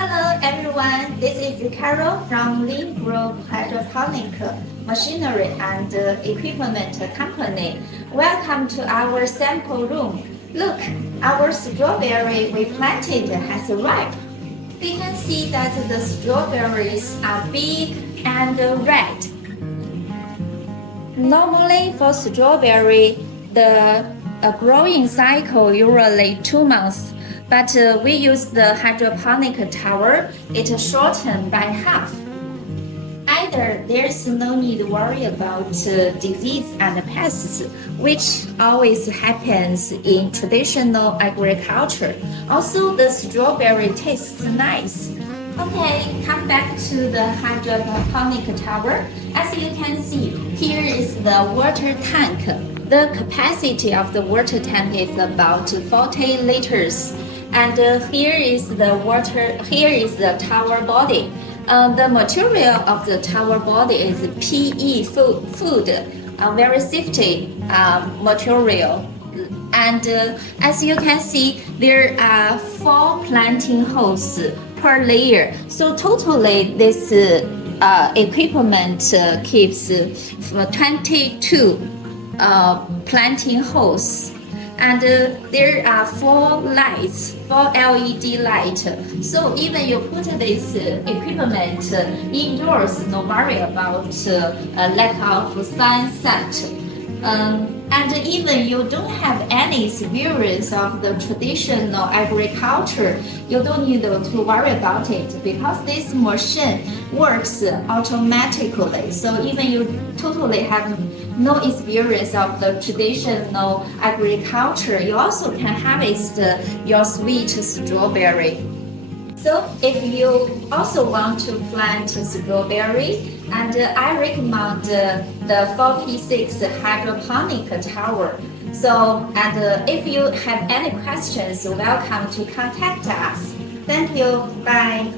Hello everyone, this is Carol from Lyine Hydroponic Machinery and Equipment Company. Welcome to our sample room. Look, our strawberry we planted has arrived. We can see that the strawberries are big and red. Normally for strawberry, the growing cycle usually 2 months. But we use the hydroponic tower, it shortened by half. Either there's no need to worry about disease and pests, which always happens in traditional agriculture. Also, the strawberry tastes nice. Okay, come back to the hydroponic tower. As you can see, here is the water tank. The capacity of the water tank is about 40 liters. And here is the tower body. The material of the tower body is PE food, very safety material. And as you can see, there are 4 planting holes per layer. So totally this equipment keeps 22 planting holes. And there are 4 lights, 4 LED lights. So even you put this equipment indoors, no worry about lack of sunset. And even you don't have any experience of the traditional agriculture, you don't need to worry about it because this machine works automatically. So even you totally have no experience of the traditional agriculture, you also can harvest your sweet strawberry. So if you also want to plant strawberry, and I recommend the 46 hydroponic tower. So, and if you have any questions, welcome to contact us. Thank you. Bye.